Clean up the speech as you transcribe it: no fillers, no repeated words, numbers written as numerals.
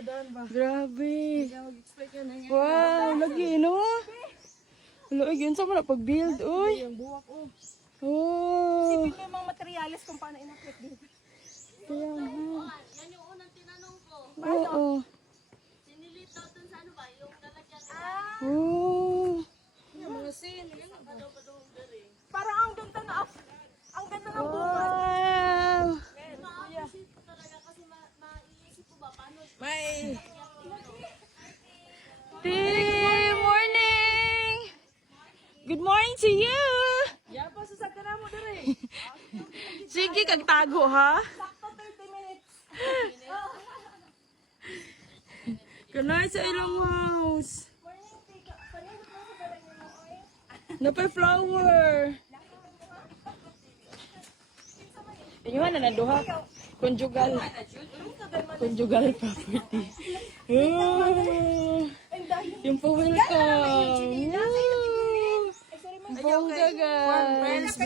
Grabe. Wow, lagi no. Wala, yun sa mga pag-build, uy. Yung buwak, oh. Oh. Isipin mo yung mga materials kung paano inakit dito. Kaya nga. Yan yung unang tinanong ko. Oo. Sinilit daw dun sa ano ba? Yung lalagyan. Oh. Yung mga sin. Parang ang ganda na, ang ganda ng buwak. Wow. Ma-appreciate ko talaga kasi maiisip ko ba paano May. Good morning. Good morning to you. Yan po, susagda na mo dere. Sige, kag tago ha. Sakto 30 minutes. Kanay sa ilang house. Napay flower. Ayun na duha. Conjugal. Conjugal property. Oh, yung pa-welcome. Bongga guys.